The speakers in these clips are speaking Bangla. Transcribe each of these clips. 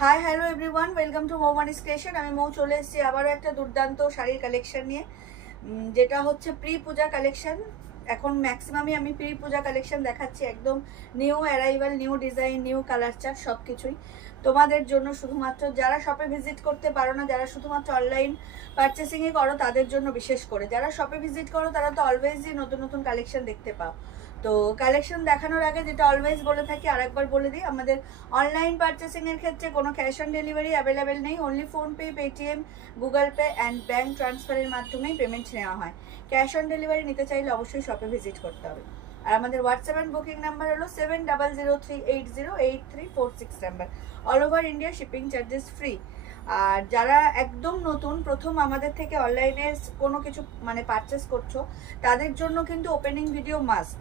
High hello everyone, welcome to Moumani's creation. আমি মৌ চলে এসেছি আবারও একটা দুর্দান্ত শাড়ির কালেকশন নিয়ে, যেটা হচ্ছে প্রি পূজা কালেকশন। এখন ম্যাক্সিমামই আমি প্রি পূজা কালেকশন দেখাচ্ছি, একদম new arrival, new design, new colour chart, সব কিছুই তোমাদের জন্য। শুধুমাত্র যারা শপে ভিজিট করতে পারো না, যারা শুধুমাত্র অনলাইন পারচেসিংয়ে করো, তাদের জন্য বিশেষ করে। যারা শপে ভিজিট করো তারা তো অলওয়েজই নতুন নতুন কালেকশন দেখতে পাও। তো কালেকশন দেখানোর আগে যেটা অলওয়েজ বলে থাকি, আরেকবার বলে দিই, আমাদের অনলাইন পারচেসিংয়ের ক্ষেত্রে কোনো ক্যাশ অন ডেলিভারি অ্যাভেলেবেল নেই। Only PhonePe, Paytm, Google pay and bank ট্রান্সফারের মাধ্যমেই পেমেন্ট নেওয়া হয়। ক্যাশ অন ডেলিভারি নিতে চাইলে অবশ্যই শপে ভিজিট করতে হবে। আর আমাদের হোয়াটসঅ্যাপ অ্যান্ড বুকিং নাম্বার হলো 7003808346 নাম্বার। All over India shipping charges free. আর যারা একদম নতুন, প্রথম আমাদের থেকে অনলাইনে কোনো কিছু পারচেস করছো, তাদের জন্য কিন্তু ওপেনিং ভিডিও মাস্ট।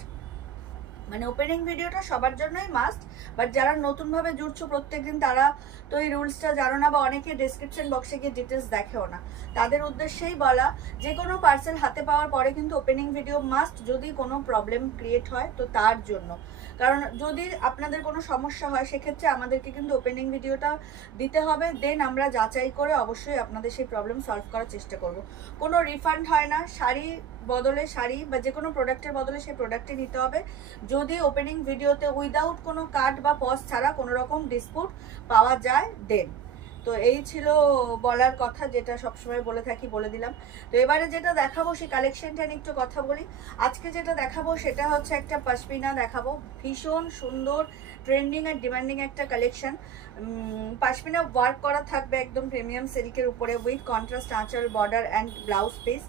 ওপেনিং ভিডিওটা সবার জন্যই মাস্ট, বাট যারা নতুনভাবে জুড়ছো প্রত্যেকদিন, তারা তো এই রুলসটা জানো না, বা অনেকে ডেসক্রিপশন বক্সে গিয়ে ডিটেলস দেখেও না। তাদের উদ্দেশ্যেই বলা, যে কোনো পার্সেল হাতে পাওয়ার পরে কিন্তু ওপেনিং ভিডিও মাস্ট, যদি কোনো প্রবলেম ক্রিয়েট হয় তো তার জন্য। কারণ যদি আপনাদের কোনো সমস্যা হয়, সেক্ষেত্রে আমাদেরকে কিন্তু ওপেনিং ভিডিওটা দিতে হবে। দেন আমরা যাচাই করে অবশ্যই আপনাদের সেই প্রবলেম সলভ করার চেষ্টা করব। কোনো রিফান্ড হয় না। শাড়ি বদলে শাড়ি, বা যে কোনো প্রোডাক্টের বদলে সেই প্রোডাক্টই নিতে হবে, যদি ওপেনিং ভিডিওতে উইদাউট কোনো কাট বা পজ ছাড়া কোনো রকম ডিসপুট পাওয়া যায় দেন। তো এই ছিল বলার কথা, যেটা সবসময় বলে থাকি, বলে দিলাম। তো এবারে যেটা দেখাবো সেই কালেকশনটা নিয়ে একটু কথা বলি। আজকে যেটা দেখাবো সেটা হচ্ছে একটা পশমিনা দেখাবো, ভীষণ সুন্দর, ট্রেন্ডিং আর ডিমান্ডিং একটা কালেকশন। পশমিনা ওয়ার্ক করা থাকবে একদম প্রিমিয়াম সিল্কের উপরে, উইথ কন্ট্রাস্ট আঁচল, বর্ডার অ্যান্ড ব্লাউজ পিস।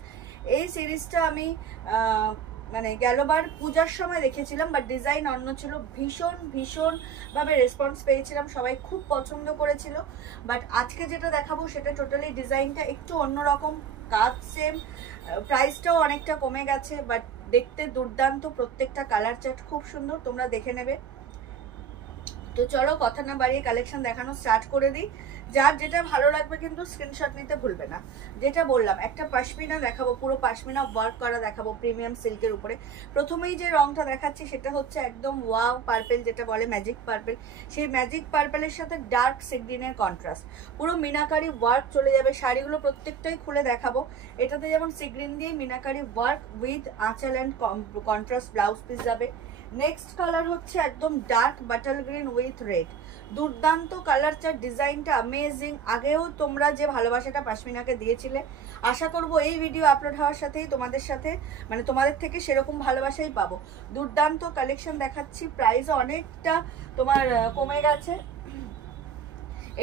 এই সিরিজটা আমি গেলবার পূজার সময় দেখেছিলাম, বাট ডিজাইন অন্য ছিল। ভীষণভাবে রেসপন্স পেয়েছিলাম, সবাই খুব পছন্দ করেছিল। বাট আজকে যেটা দেখাবো সেটা টোটালি ডিজাইনটা একটু অন্যরকম, কাজ সেম, প্রাইসটাও অনেকটা কমে গেছে, বাট দেখতে দুর্দান্ত। প্রত্যেকটা কালার চার্ট খুব সুন্দর, তোমরা দেখে নেবে। তো চলো কথা না বাড়িয়ে কালেকশন দেখানো স্টার্ট করে দিই। যার যেটা ভালো লাগবে কিন্তু স্ক্রিনশট নিতে ভুলবে না। যেটা বললাম, একটা পশমিনা দেখাবো, পুরো পশমিনা ওয়ার্ক করা দেখাবো প্রিমিয়াম সিল্কের উপরে। প্রথমেই যে রংটা দেখাচ্ছি সেটা হচ্ছে একদম ওয়াও পার্পেল, যেটা বলে ম্যাজিক পার্পেল। সেই ম্যাজিক পার্পেলের সাথে ডার্ক সি গ্রিনের কন্ট্রাস্ট, পুরো মিনাকারি ওয়ার্ক চলে যাবে। শাড়িগুলো প্রত্যেকটাই খুলে দেখাবো। এটাতে যেমন সি গ্রিন দিয়ে মিনাকারি ওয়ার্ক উইথ আঁচল অ্যান্ড কন্ট্রাস্ট ব্লাউজ পিস যাবে। নেক্সট কালার হচ্ছে একদম dark butter green with red. দুর্দান্ত কালার চার্ট, ডিজাইনটা অ্যামেজিং। আগেও তোমরা যে ভালোবাসাটা পশমিনাকে দিয়েছিলে, আশা করব এই ভিডিও আপলোড হওয়ার সাথেই তোমাদের সাথে তোমাদের থেকে সেরকম ভালোবাসাই পাবো। দুর্দান্ত কালেকশন দেখাচ্ছি, প্রাইসও অনেকটা তোমার কমে গেছে।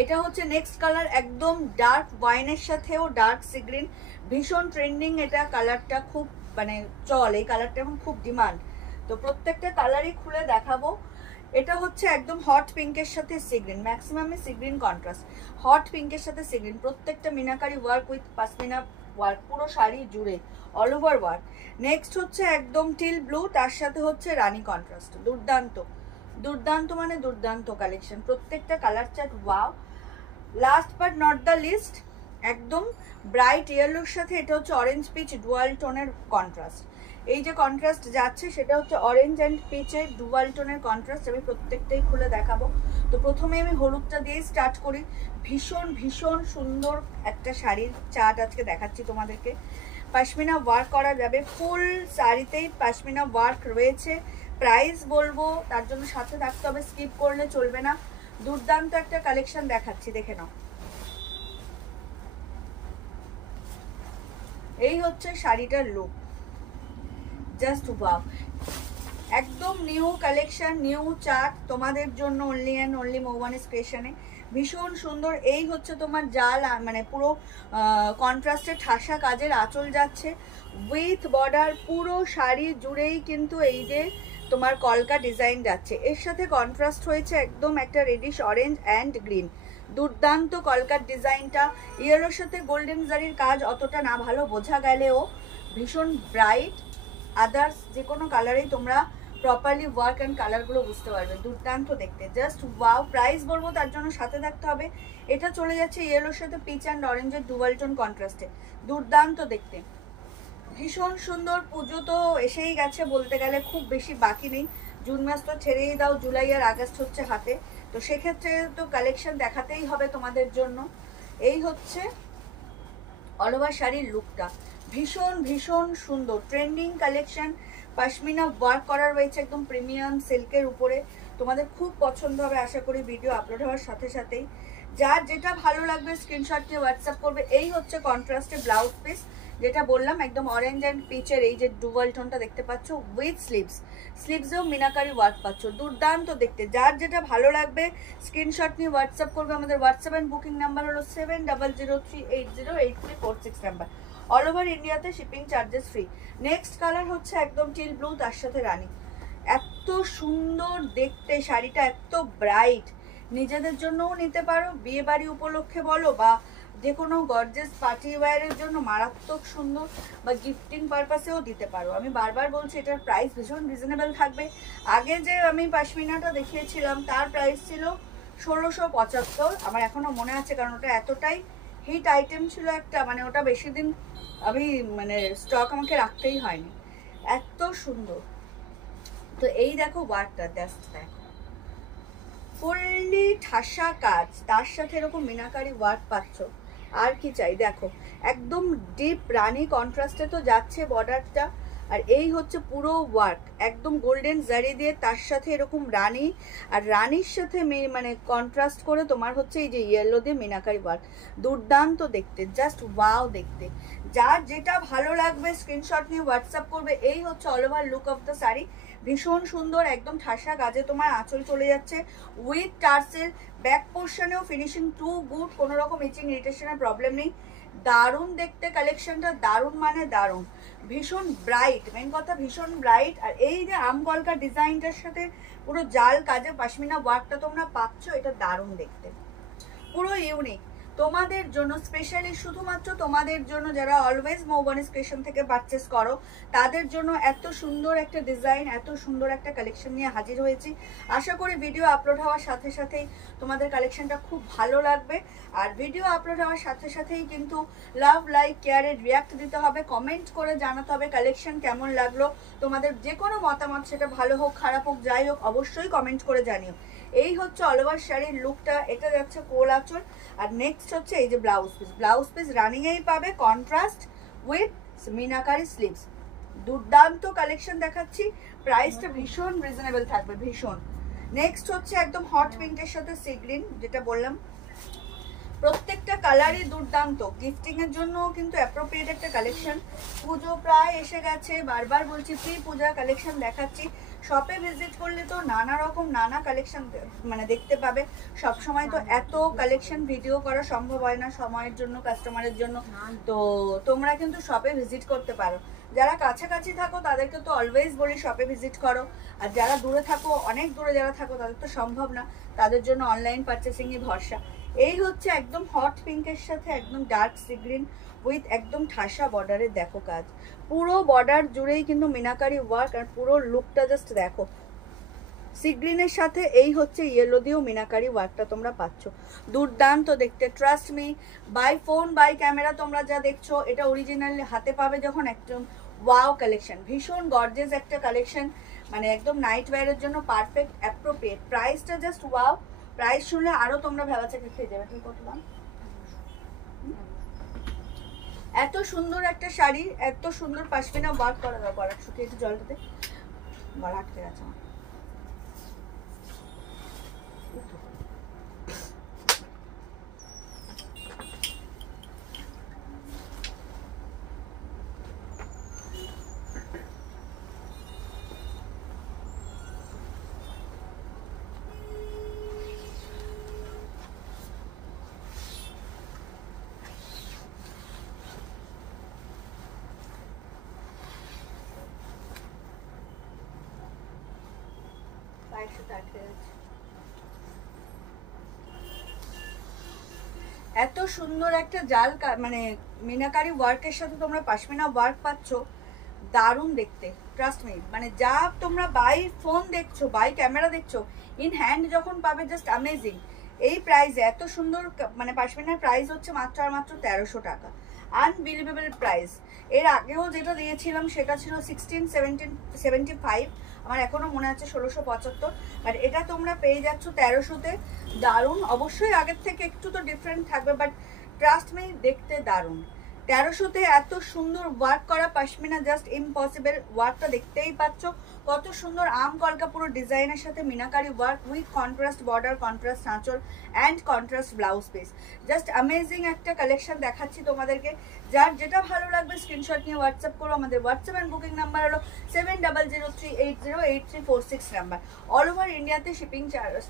এটা হচ্ছে নেক্সট কালার, একদম ডার্ক ওয়াইনের সাথেও ডার্ক সি গ্রিন, ভীষণ ট্রেন্ডিং এটা কালারটা, খুব চল, এই কালারটা এখন খুব ডিমান্ড। তো প্রত্যেকটা কালারই খুলে দেখাবো। এটা হচ্ছে একদম হট পিঙ্কের সাথে সি গ্রিন, ম্যাক্সিমামে সি গ্রিন কন্ট্রাস্ট, হট পিঙ্কের সাথে সি গ্রিন, প্রত্যেকটা meenakari work with pashmina work, পুরো শাড়ি জুড়ে অল ওভার ওয়ার্ক। নেক্সট হচ্ছে একদম টিল ব্লু, তার সাথে হচ্ছে রানী কন্ট্রাস্ট। দুর্দান্ত দুর্দান্ত দুর্দান্ত কালেকশন, প্রত্যেকটা colour chart wow. Last but not the least, একদম ব্রাইট ইয়েলোর সাথে এটা হচ্ছে অরেঞ্জ পিচ ডুয়াল টোনের কন্ট্রাস্ট। এই যে কন্ট্রাস্ট যাচ্ছে সেটা হচ্ছে অরেঞ্জ অ্যান্ড পিচের ডুয়াল টোনের কন্ট্রাস্ট। আমি প্রত্যেকটাই খুলে দেখাবো। তো প্রথমে আমি হলুদটা দিয়েই স্টার্ট করি। ভীষণ সুন্দর একটা শাড়ির চার্ট আজকে দেখাচ্ছি তোমাদেরকে। পশমিনা ওয়ার্ক করা যাবে, ফুল শাড়িতেই পশমিনা ওয়ার্ক রয়েছে। প্রাইস বলবো, তার জন্য সাথে থাকতে হবে, স্কিপ করলে চলবে না। দুর্দান্ত একটা কালেকশন দেখাচ্ছি, দেখে নাও। এই হচ্ছে শাড়িটার লুক, জাস্ট ওয়াও। একদম নিউ কালেকশন, নিউ চার্ট তোমাদের জন্য, অনলি অ্যান্ড অনলি মৌমানিস ক্রিয়েশনে। ভীষণ সুন্দর। এই হচ্ছে তোমার জাল, পুরো কন্ট্রাস্টের ঠাসা কাজের আঁচল যাচ্ছে উইথ বর্ডার, পুরো শাড়ি জুড়েই কিন্তু এই যে তোমার কলকা ডিজাইন যাচ্ছে। এর সাথে কন্ট্রাস্ট হয়েছে একদম একটা রেডিশ অরেঞ্জ অ্যান্ড গ্রিন। দুর্দান্ত কলকার ডিজাইনটা, ইয়েলোর সাথে গোল্ডেন জারির কাজ অতটা না ভালো বোঝা গেলেও ভীষণ ব্রাইট। আদার্স যে কোনো কালারেই তোমরা প্রপারলি ওয়ার্ক অ্যান্ড কালারগুলো বুঝতে পারবে। দুর্দান্ত দেখতে, জাস্ট ওয়াও। প্রাইস বলবো, তার জন্য সাথে থাকতে হবে। এটা চলে যাচ্ছে ইয়েলোর সাথে পিচ অ্যান্ড অরেঞ্জের ডুয়াল টোন কন্ট্রাস্টে। দুর্দান্ত দেখতে, ভীষণ সুন্দর। পুজো তো এসেই গেছে বলতে গেলে, খুব বেশি বাকি নেই। জুন মাস তো ছেড়েই দাও, জুলাই আর আগস্ট হচ্ছে হাতে। তো সেক্ষেত্রে তো কালেকশন দেখাতেই হবে তোমাদের জন্য। এই হচ্ছে অল ওভার শাড়ির লুকটা, ভীষণ ভীষণ সুন্দর ট্রেন্ডিং কালেকশন। পশমিনা ওয়ার্ক করা রয়েছে একদম প্রিমিয়াম সিল্কের উপরে, তোমাদের খুব পছন্দ হবে আশা করি ভিডিও আপলোড হওয়ার সাথে সাথেই। যার যেটা ভালো লাগবে স্ক্রিনশট নিয়ে হোয়াটসঅ্যাপ করবে। এই হচ্ছে কন্ট্রাস্টে ব্লাউজ পিস, যেটা বললাম একদম অরেঞ্জ অ্যান্ড পিচের এই যে ডুয়াল টোনটা দেখতে পাচ্ছ উইথ স্লিভসেও মিনাকারি ওয়ার্ক পাচ্ছ, দুর্দান্ত দেখতে। যার যেটা ভালো লাগবে স্ক্রিনশট নিয়ে হোয়াটসঅ্যাপ করবে। আমাদের হোয়াটসঅ্যাপ অ্যান্ড বুকিং নাম্বার হলো 7003808346 নাম্বার। অল ওভার ইন্ডিয়াতে shipping charges free. Next colour হচ্ছে একদম টিল ব্লু, তার সাথে রানী। এত সুন্দর দেখতে শাড়িটা, এত ব্রাইট, নিজেদের জন্যও নিতে পারো, বিয়ে বাড়ি উপলক্ষে বলো বা যে কোনো গর্জেস পার্টি ওয়্যারের জন্য মারাত্মক সুন্দর, বা গিফটিং পারপাসেও দিতে পারো। আমি বারবার বলছি এটার প্রাইস ভীষণ রিজনেবল থাকবে। আগে যে আমি পশমিনাটা দেখিয়েছিলাম তার প্রাইস ছিল 1675, আমার এখনো মনে আছে, কারণ ওটা এতটাই হিট আইটেম ছিল একটা, মানে ওটা বেশি দিন আমি মানে স্টক আমাকে রাখতেই হয়নি, এত সুন্দর। তো এই দেখো ওয়ার্কটা, জাস্ট দেখো ফুললি ঠাসা কাজ, তার সাথে এরকম মিনাকারি ওয়ার্ক পাচ্ছ। আর কি চাই, দেখো একদম ডিপ রানী কন্ট্রাস্টে তো যাচ্ছে বর্ডারটা। আর এই হচ্ছে পুরো ওয়ার্ক একদম গোল্ডেন জারি দিয়ে, তার সাথে এরকম রানী, আর রানীর সাথে মানে কন্ট্রাস্ট করে তোমার হচ্ছে এই যে ইয়েলো দিয়ে মিনাকারি ওয়ার্ক, দুর্দান্ত দেখতে, জাস্ট ওয়াও দেখতে। যার যেটা ভালো লাগবে স্ক্রিনশট নিয়ে হোয়াটসঅ্যাপ করবে। এই হচ্ছে all over look of the sari, ভীষণ সুন্দর একদম ঠাসা কাজে তোমার আঁচল চলে যাচ্ছে উইথ টার্সেল। ব্যাক পোর্শনেও ফিনিশিং টু গুড, কোনো রকম ইচিং ইরিটেশনের প্রবলেম নেই। দারুণ দেখতে কালেকশনটা, দারুণ মানে দারুণ, ভীষণ ব্রাইট, মেন কথা ভীষণ ব্রাইট। আর এই যে আমগলকা ডিজাইনটার সাথে পুরো জাল কাজে পশমিনা ওয়ার্কটা তোমরা পাচ্ছ, এটা দারুণ দেখতে, পুরো ইউনিক তোমাদের জন্য স্পেশালি, শুধুমাত্র তোমাদের জন্য যারা অলওয়েজ মৌবনিস ক্রিয়েশন থেকে পারচেস করো তাদের জন্য এত সুন্দর একটা ডিজাইন, এত সুন্দর একটা কালেকশন নিয়ে হাজির হয়েছি। আশা করি ভিডিও আপলোড হওয়ার সাথে সাথেই তোমাদের কালেকশনটা খুব ভালো লাগবে। আর ভিডিও আপলোড হওয়ার সাথে সাথেই কিন্তু লাভ লাইক কেয়ারের রিয়াক্ট দিতে হবে, কমেন্ট করে জানাতে হবে কালেকশন কেমন লাগলো। তোমাদের যে কোনো মতামত, সেটা ভালো হোক খারাপ হোক যাই হোক, অবশ্যই কমেন্ট করে জানিও। এই হচ্ছে অল ওভার শাড়ির লুকটা, এটা যাচ্ছে কোল আঁচল। আর নেক্সট হচ্ছে এই যে ব্লাউজ পিস রানিংয়েই পাবে, কন্ট্রাস্ট উইথ মিনাকারি স্লিভস, দুর্দান্ত কালেকশন দেখাচ্ছি। প্রাইসটা ভীষণ রিজনেবল থাকবে, ভীষণ। নেক্সট হচ্ছে একদম হট পিঙ্কের সাথে সি গ্রিন, যেটা বললাম প্রত্যেকটা কালারই দুর্দান্ত, গিফটিং এর জন্য কিন্তু অ্যাপ্রোপ্রিয়েট একটা কালেকশন। পুজো প্রায় এসে গেছে, বারবার বলছি প্রি পূজা কালেকশন দেখাচ্ছি। শপে ভিজিট করলে তো নানা রকম নানা কালেকশন মানে দেখতে পাবে। সব সময় তো এত কালেকশন ভিডিও করা সম্ভব হয় না সময়ের জন্য, কাস্টমারের জন্য। তো তোমরা কিন্তু শপে ভিজিট করতে পারো। যারা কাছাকাছি থাকো তাদেরকে তো অলওয়েজ বলি শপে ভিজিট করো, আর যারা দূরে থাকো, অনেক দূরে যারা থাকো তাদের তো সম্ভব না, তাদের জন্য অনলাইন পারচেসিংই ভরসা। এই হচ্ছে একদম হট পিঙ্কের সাথে একদম ডার্ক সি গ্রিন উইথ একদম ঠাসা বর্ডারের দেখো কাজ, পুরো বর্ডার জুড়েই কিন্তু মিনাকারি ওয়ার্ক। আর পুরো লুকটা জাস্ট দেখো, সি গ্রিনের সাথে এই হচ্ছে ইয়েলো দিয়েও মিনাকারি ওয়ার্কটা তোমরা পাচ্ছ, দুর্দান্ত দেখতে। Trust me, by phone by camera তোমরা যা দেখছো, এটা অরিজিনাল হাতে পাবে যখন একদম ওয়াও কালেকশন, ভীষণ গর্জেস একটা কালেকশন, মানে একদম নাইট ওয়্যারের জন্য পারফেক্ট অ্যাপ্রোপ্রিয়েট। প্রাইসটা জাস্ট ওয়াও, প্রাইস শুনলে আরো তোমরা ভেবাচাকে খেয়ে যাবে। কি করলাম, এত সুন্দর একটা শাড়ি, এত সুন্দর পশমিনা ওয়ার্ক করা দরকার। শুকিয়ে একটু জলটাতে বড় আটকে গেছে আমার। এত সুন্দর একটা জাল মানে মিনাকারি ওয়ার্কের সাথে তোমরা পশমিনা ওয়ার্ক পাচ্ছ, দারুণ দেখতে। ট্রাস্ট মি, মানে যা তোমরা বাই ফোন দেখছো, বাই ক্যামেরা দেখছো, ইন হ্যান্ড যখন পাবে জাস্ট অ্যামেজিং। এই প্রাইসে এত সুন্দর মানে পশমিনার প্রাইস হচ্ছে মাত্র আর মাত্র 1300 টাকা, আনবিলিভেবল প্রাইস। এর আগেও যেটা দিয়েছিলাম সেটা ছিল 1675, আমার এখনো মনে আছে 1675, বাট এটা তোমরা পেয়ে যাচ্ছ 1300-তে। দারুণ, অবশ্যই আগের থেকে একটু তো ডিফারেন্ট থাকবে, বাট ট্রাস্ট মি দেখতে দারুণ। 1300-তে এত সুন্দর ওয়ার্ক করা পশমিনা, জাস্ট ইম্পসিবল। ওয়ার্কটা দেখতেই পাচ্ছ কত সুন্দর, আম কলকা পুরো ডিজাইনের সাথে meenakari work with contrast border, contrast আঁচল and contrast blouse piece. Just amazing একটা কালেকশন দেখাচ্ছি তোমাদেরকে। যার যেটা ভালো লাগবে স্ক্রিনশট নিয়ে হোয়াটসঅ্যাপ করো। আমাদের হোয়াটসঅ্যাপ অ্যান্ড বুকিং নাম্বার হলো 7003808346 নাম্বার। অল ওভার ইন্ডিয়াতে শিপিং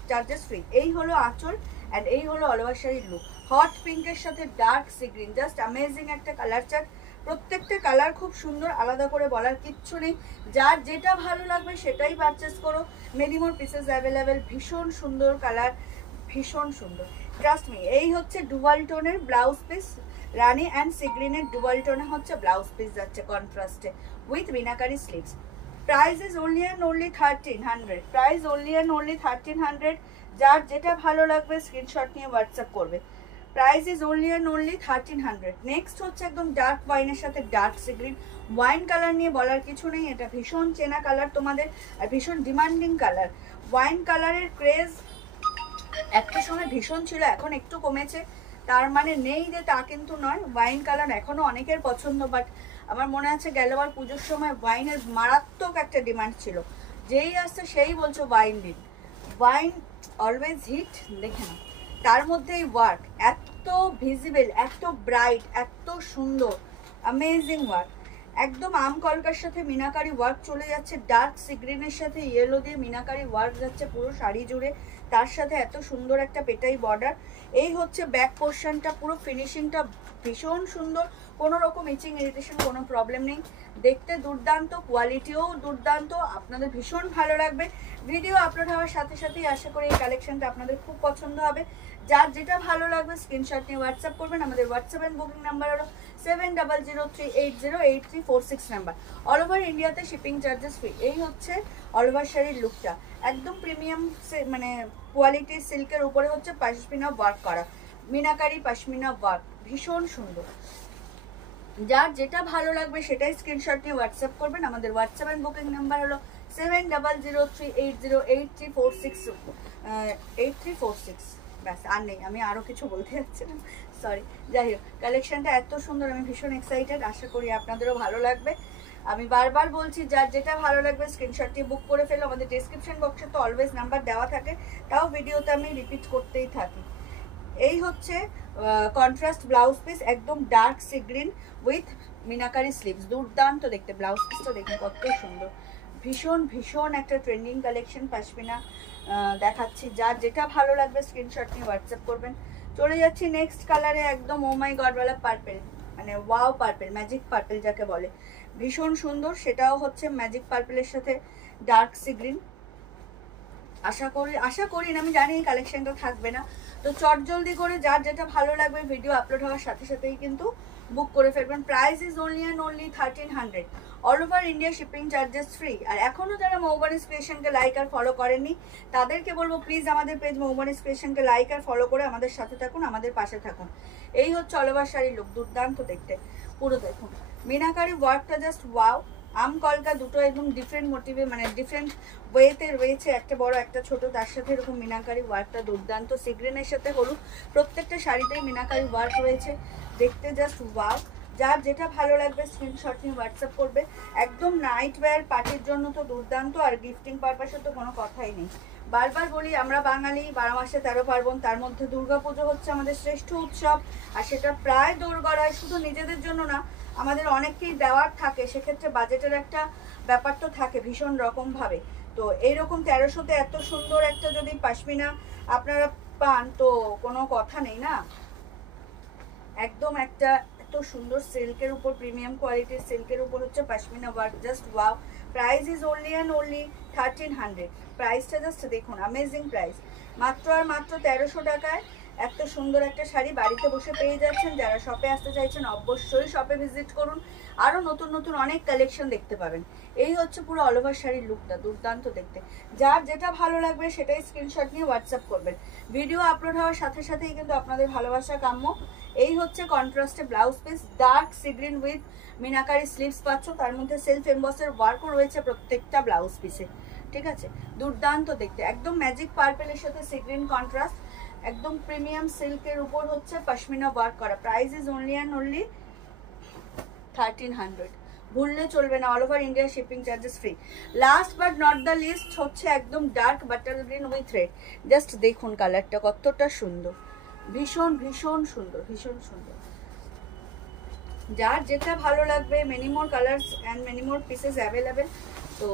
চার্জেস ফ্রি। এই হলো আঁচল অ্যান্ড এই হলো অল ওভার শাড়ির লুক। হট পিঙ্কের সাথে dark sea green, just amazing একটা কালার চার্ট। প্রত্যেকটা কালার খুব সুন্দর, আলাদা করে বলার কিচ্ছু নেই। যার যেটা ভালো লাগবে সেটাই পারচেস করো। Many more pieces available. ভীষণ সুন্দর কালার, ভীষণ সুন্দর, ট্রাস্ট মি। এই হচ্ছে ডুয়াল টোনের blouse piece, rani and sea গ্রিনের ডুয়াল টোনে হচ্ছে ব্লাউজ পিস যাচ্ছে কন্ট্রাস্টে with meenakari sleeves. Price is only and only 1300। Price only and only 1300। যার যেটা ভালো লাগবে স্ক্রিনশট নিয়ে হোয়াটসঅ্যাপ করবে। Price is only and only 1300। Next হচ্ছে একদম ডার্ক ওয়াইনের সাথে dark sea green. Wine colour নিয়ে বলার কিছু নেই, এটা ভীষণ চেনা কালার তোমাদের আর ভীষণ ডিমান্ডিং কালার। ওয়াইন কালারের ক্রেজ একটা সময় ভীষণ ছিল, এখন একটু কমেছে। তার মানে নেই যে তা কিন্তু নয়, ওয়াইন কালার এখনো অনেকের পছন্দ, বাট আমার মনে আছে গেলবার পুজোর সময় ওয়াইনের মারাত্মক একটা ডিমান্ড ছিল। যেই আসছে সেই বলছো ওয়াইন দিন। ওয়াইন অলওয়েজ হিট, দেখে না। তার মধ্যে এই ওয়ার্ক এত ভিজিবল, এত ব্রাইট, এত সুন্দর, অ্যামেজিং ওয়ার্ক। একদম আম কলকার সাথে মিনাকারি ওয়ার্ক চলে যাচ্ছে, ডার্ক সি গ্রিনের সাথে ইয়েলো দিয়ে মিনাকারি ওয়ার্ক যাচ্ছে পুরো শাড়ি জুড়ে। তার সাথে এত সুন্দর একটা পেটাই বর্ডার। এই হচ্ছে ব্যাক পোর্শনটা, পুরো ফিনিশিংটা ভীষণ সুন্দর, কোনো রকম ইচিং ইরিটেশন কোনো প্রবলেম নেই। দেখতে দুর্দান্ত, কোয়ালিটিও দুর্দান্ত, আপনাদের ভীষণ ভালো লাগবে। ভিডিও আপলোড হওয়ার সাথে সাথেই আশা করি এই কালেকশনটা আপনাদের খুব পছন্দ হবে। যার যেটা ভালো লাগবে স্ক্রিনশট নিয়ে হোয়াটসঅ্যাপ করবেন। আমাদের হোয়াটসঅ্যাপ অ্যান্ড বুকিং নাম্বার হলো 7003808346 নাম্বার। অল ওভার ইন্ডিয়াতে শিপিং চার্জেস ফ্রি। এই হচ্ছে অল ওভার শাড়ির লুকটা, একদম প্রিমিয়াম মানে কোয়ালিটির সিল্কের উপরে হচ্ছে পশমিনা ওয়ার্ক করা, মিনাকারি পশমিনা ওয়ার্ক, ভীষণ সুন্দর। যার যেটা ভালো লাগবে সেটাই স্ক্রিনশট নিয়ে হোয়াটসঅ্যাপ করবেন। আমাদের হোয়াটসঅ্যাপ অ্যান্ড বুকিং নাম্বার হলো 7003808346। ব্যাস, আর নেই, আমি আরও কিছু বলতে যাচ্ছিলাম, সরি। যাই হোক, কালেকশনটা এত সুন্দর, আমি ভীষণ এক্সাইটেড, আশা করি আপনাদেরও ভালো লাগবে। আমি বারবার বলছি যার যেটা ভালো লাগবে স্ক্রিনশটটি বুক করে ফেলো। আমাদের ডেসক্রিপশন বক্সে তো অলওয়েজ নাম্বার দেওয়া থাকে, তাও ভিডিওতে আমি রিপিট করতেই থাকি। এই হচ্ছে কন্ট্রাস্ট ব্লাউজ পিস, একদম dark sea green with meenakari sleeves, দুর্দান্ত দেখতে। ব্লাউজ পিসটা দেখুন কত সুন্দর, ভীষণ ভীষণ একটা ট্রেন্ডিং কালেকশন পশমিনা দেখাচ্ছি। যার যেটা ভালো লাগবে স্ক্রিনশট নিয়ে হোয়াটসঅ্যাপ করবেন। চলে যাচ্ছি নেক্সট কালারে, একদম ও মাই গডওয়ালা পার্পেল, মানে ওয়াও পার্পেল, ম্যাজিক পার্পেল যাকে বলে, ভীষণ সুন্দর। সেটাও হচ্ছে ম্যাজিক পার্পেলের সাথে ডার্ক সি গ্রিন। আশা করি না, আমি জানি এই কালেকশনটা থাকবে না, তো চট জলদি করে যার যেটা ভালো লাগবে ভিডিও আপলোড হওয়ার সাথে সাথেই কিন্তু বুক করে ফেলবেন। Price is only and only 1300। All over India shipping charges free. আর এখনও যারা মৌবানিস ক্রিয়েশনকে লাইক আর ফলো করেননি তাদেরকে বলবো প্লিজ আমাদের পেজ মৌবানিস ক্রিয়েশনকে লাইক আর ফলো করে আমাদের সাথে থাকুন, আমাদের পাশে থাকুন। এই হচ্ছে অল ওভার শাড়ির লুক, দুর্দান্ত দেখতে পুরো। দেখুন মিনাকারি ওয়ার্কটা জাস্ট ওয়াও। আম কলকা দুটো একদম ডিফারেন্ট মোটিভে, মানে ডিফারেন্ট ওয়েতে রয়েছে, একটা বড় একটা ছোট, তার সাথে এরকম মিনাকারি ওয়ার্কটা দুর্দান্ত। সিগ্রিনের সাথে হলুদ, প্রত্যেকটা শাড়িতেই মিনাকারি ওয়ার্ক রয়েছে, দেখতে জাস্ট ওয়াও। যার যেটা ভালো লাগবে স্ক্রিনশট নিয়ে হোয়াটসঅ্যাপ করবে। একদম নাইট ওয়্যার পার্টির জন্য তো দুর্দান্ত, আর গিফটিং পারপাসে তো কোনো কথাই নেই। বারবার বলি আমরা বাঙালি, 12 মাসে 13 পার্বণ, তার মধ্যে দুর্গাপুজো হচ্ছে আমাদের শ্রেষ্ঠ উৎসব, আর সেটা প্রায় দোরগড়ায়। শুধু নিজেদের জন্য না, আমাদের অনেককেই দেওয়ার থাকে, সেক্ষেত্রে বাজেটের একটা ব্যাপার তো থাকে ভীষণ রকমভাবে। তো এইরকম 1300-তে এত সুন্দর একটা যদি পশমিনা আপনারা পান তো কোনো কথা নেই না। একদম একটা এত সুন্দর সিল্কের উপর, প্রিমিয়াম কোয়ালিটির সিল্কের উপর হচ্ছে pashmina work, just wow. Price is only and only 1300। প্রাইসটা জাস্ট দেখুন, অ্যামেজিং প্রাইস। মাত্র আর মাত্র 1300 টাকায় এত সুন্দর একটা শাড়ি বাড়িতে বসে পেয়ে যাচ্ছেন। যারা শপে আসতে চাইছেন অবশ্যই শপে ভিজিট করুন, আরও নতুন নতুন অনেক কালেকশন দেখতে পাবেন। এই হচ্ছে পুরো অল ওভার শাড়ির লুকটা, দুর্দান্ত দেখতে। যার যেটা ভালো লাগবে সেটাই স্ক্রিনশট নিয়ে হোয়াটসঅ্যাপ করবেন। ভিডিও আপলোড হওয়ার সাথে সাথেই কিন্তু আপনাদের ভালোবাসা কাম্য। এই হচ্ছে কন্ট্রাস্টে blouse piece, dark sea green with meenakari sleeves পাচ্ছ, তার মধ্যে সেলফ এমবসের ওয়ার্কও রয়েছে প্রত্যেকটা ব্লাউজ পিসে। ঠিক আছে, দুর্দান্ত দেখতে, একদম ম্যাজিক পার্পেলের সাথে সি গ্রিন কন্ট্রাস্ট, একদম প্রিমিয়াম সিল্কের উপর হচ্ছে পশমিনা ওয়ার্ক করা। Price is only and only 1300, ভুললে চলবে না। All over India shipping charges free. Last but not the least হচ্ছে একদম dark butter green with red. Just দেখুন কালারটা কতটা সুন্দর, ভীষণ ভীষণ সুন্দর, ভীষণ সুন্দর। যার যেটা ভালো লাগবে, many more colours and many more pieces available, তো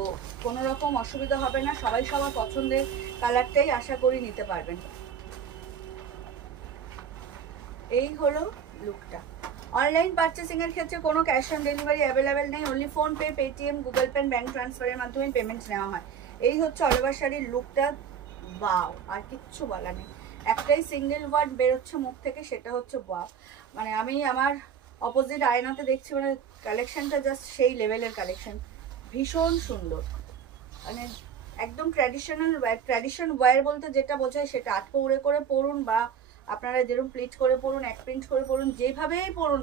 কোনো রকম অসুবিধা হবে না। সবাই সবার পছন্দের কালারটাই আশা করি নিতে পারবেন। এই হলো লুকটা। অনলাইন পারচেসিং এর ক্ষেত্রে কোনো ক্যাশ অন ডেলিভারি অ্যাভেলেবেল নেই, only PhonePe, Paytm, Google pay, bank ট্রান্সফারের মাধ্যমে পেমেন্ট নেওয়া হয়। এই হচ্ছে অল ওভার শাড়ির লুকটা। ওয়াও, আর কিচ্ছু বলা নেই, একটাই সিঙ্গেল ওয়ার্ড বেরোচ্ছে মুখ থেকে, সেটা হচ্ছে ওয়াও। মানে আমি আমার অপোজিট আয়নাতে দেখছি, মানে কালেকশনটা জাস্ট সেই লেভেলের কালেকশন, ভীষণ সুন্দর। মানে একদম ট্র্যাডিশনাল ওয়্যার, ট্র্যাডিশন ওয়্যার বলতে যেটা বোঝায় সেটা। আটপো উড়ে করে পরুন বা আপনারা যেরকম প্লিট করে পরুন, এক প্রিন্ট করে পরুন, যেভাবেই পরুন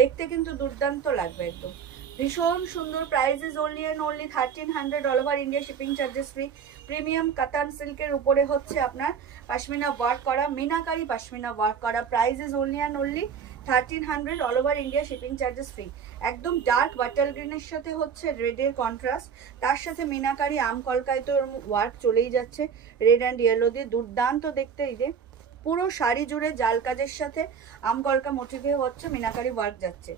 দেখতে কিন্তু দুর্দান্ত লাগবে একদম, ভীষণ সুন্দর। Price is only and only 1300, all over India shipping charges free. Premium কাতান সিল্কের উপরে হচ্ছে আপনার পশমিনা ওয়ার্ক করা, মিনাকারি পশমিনা ওয়ার্ক করা। Price is only and only 1300, all over India shipping charges free. একদম ডার্ক বাটার গ্রিনের সাথে হচ্ছে রেডের কন্ট্রাস্ট, তার সাথে মিনাকারি আম কলকায় তো ওয়ার্ক চলেই যাচ্ছে রেড অ্যান্ড ইয়েলো দিয়ে, দুর্দান্ত দেখতে। এই যে পুরো শাড়ি জুড়ে জাল কাজের সাথে আম কলকা মোটিভে হচ্ছে মিনাকারি ওয়ার্ক যাচ্ছে,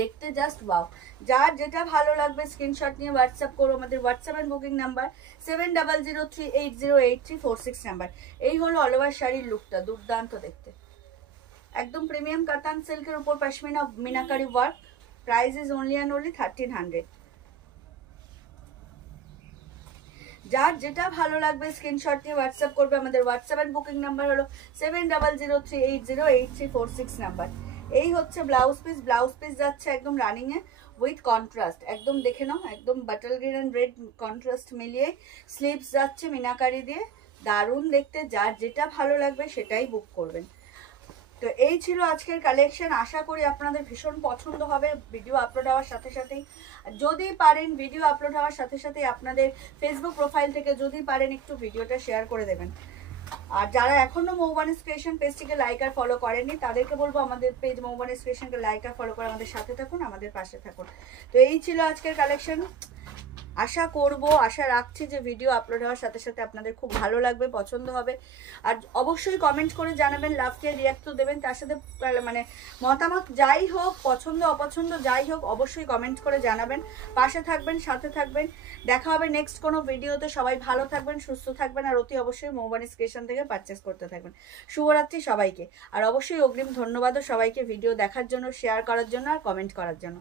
দেখতে জাস্ট ওয়াও। যার যেটা ভালো লাগবে স্ক্রিনশট নিয়ে হোয়াটসঅ্যাপ করো। আমাদের WhatsApp and booking number 7003808346 number. এই হলো অল ওভার শাড়ির লুকটা, দুর্দান্ত দেখতে, একদম প্রিমিয়াম কাতান সিল্কের উপর pashmina meenakari work. Price is only and only 1300। যার যেটা ভালো লাগবে স্ক্রিনশট নিয়ে হোয়াটসঅ্যাপ করবে। আমাদের হোয়াটসঅ্যাপ এন্ড বুকিং নাম্বার হলো 7003808346 নাম্বার। এই হচ্ছে ব্লাউজ পিস। ব্লাউজ পিস যাচ্ছে একদম রানিং এ উইথ কন্ট্রাস্ট, একদম দেখে নাও, একদম butter green and red contrast মিলিয়ে স্লিভস যাচ্ছে মিনাকারি দিয়ে, দারুণ দেখতে। যার যেটা ভালো লাগবে সেটাই বুক করবেন। তো এই ছিল আজকের কালেকশন, আশা করি আপনাদের ভীষণ পছন্দ হবে। ভিডিও আপলোড হওয়ার সাথে সাথেই, যদি পারেন ভিডিও আপলোড হওয়ার সাথে সাথেই আপনাদের ফেসবুক প্রোফাইল থেকে যদি পারেন একটু ভিডিওটা শেয়ার করে দেবেন। আর যারা এখনো মৌবানিস ক্রিয়েশন পেজটিকে লাইক আর ফলো করেননি তাদেরকে বলবো আমাদের পেজ মৌবানিস ক্রিয়েশনকে লাইক আর ফলো করে আমাদের সাথে থাকুন, আমাদের পাশে থাকুন। তো এই ছিল আজকের কালেকশন। আশা করব, আশা রাখছি যে ভিডিও আপলোড হওয়ার সাথে সাথে আপনাদের খুব ভালো লাগবে, পছন্দ হবে। আর অবশ্যই কমেন্ট করে জানাবেন, লাভ কে রিয়াক্ট তো দেবেন, তার সাথে মানে মতামত যাই হোক, পছন্দ অপছন্দ যাই হোক, অবশ্যই কমেন্ট করে জানাবেন। পাশে থাকবেন, সাথে থাকবেন। দেখা হবে নেক্সট কোনো ভিডিওতে। সবাই ভালো থাকবেন, সুস্থ থাকবেন, আর অতি অবশ্যই মৌবানিস ক্রিয়েশন থেকে পারচেস করতে থাকবেন। শুভরাত্রি সবাইকে, আর অবশ্যই অগ্রিম ধন্যবাদও সবাইকে ভিডিও দেখার জন্য, শেয়ার করার জন্য আর কমেন্ট করার জন্য।